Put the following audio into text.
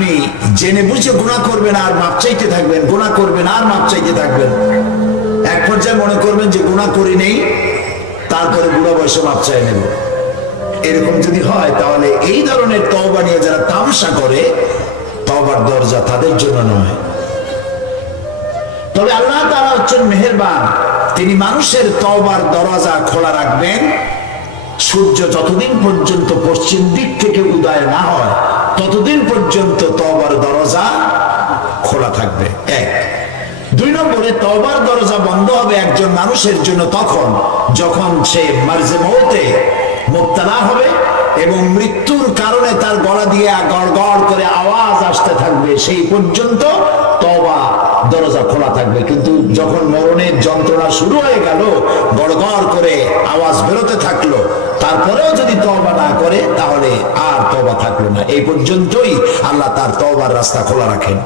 আপনি জেনে বুঝে গুনাহ করবেন আর মাপ চাইতে থাকবেন, গুনাহ করবেন আর মাপ চাইতে থাকবেন। এক পর্যায়ে মনে করবেন যে গুনাহ করি নেই, তারপরে বুড়া বয়সে মাপ চাই নেব। এরকম যদি হয় তাহলে এই ধরনের তওবা নিয়ে যারা তামাশা করে, তওবার দরজা তাদের জন্য নয়। তবে আল্লাহ তাআলা হচ্ছেন মেহেরবান, তিনি মানুষের তওবার দরজা খোলা রাখবেন সূর্য যতদিন পর্যন্ত পশ্চিম দিক থেকে উদয় না হয় ততদিন পর্যন্ত তওবার দরজা খোলা থাকবে। এক। দুই নম্বরে, তওবার দরজা বন্ধ হবে একজন মানুষের জন্য তখন যখন সে মার্জে মওতে মুবতালা হবে এবং মৃত্যুর কারণে তার গলা দিয়ে গড় গড় করে আওয়াজ আসতে থাকবে, সেই পর্যন্ত তওবা দরজা খোলা থাকবে। কিন্তু যখন মরণের যন্ত্রণা শুরু হয়ে গেল, গড় গড় করে আওয়াজ বেরোতে থাকলো, তারপরেও যদি তওবা না করে তাহলে আর তওবা থাকলো না। এই পর্যন্তই আল্লাহ তার তওবার রাস্তা খোলা রাখেন।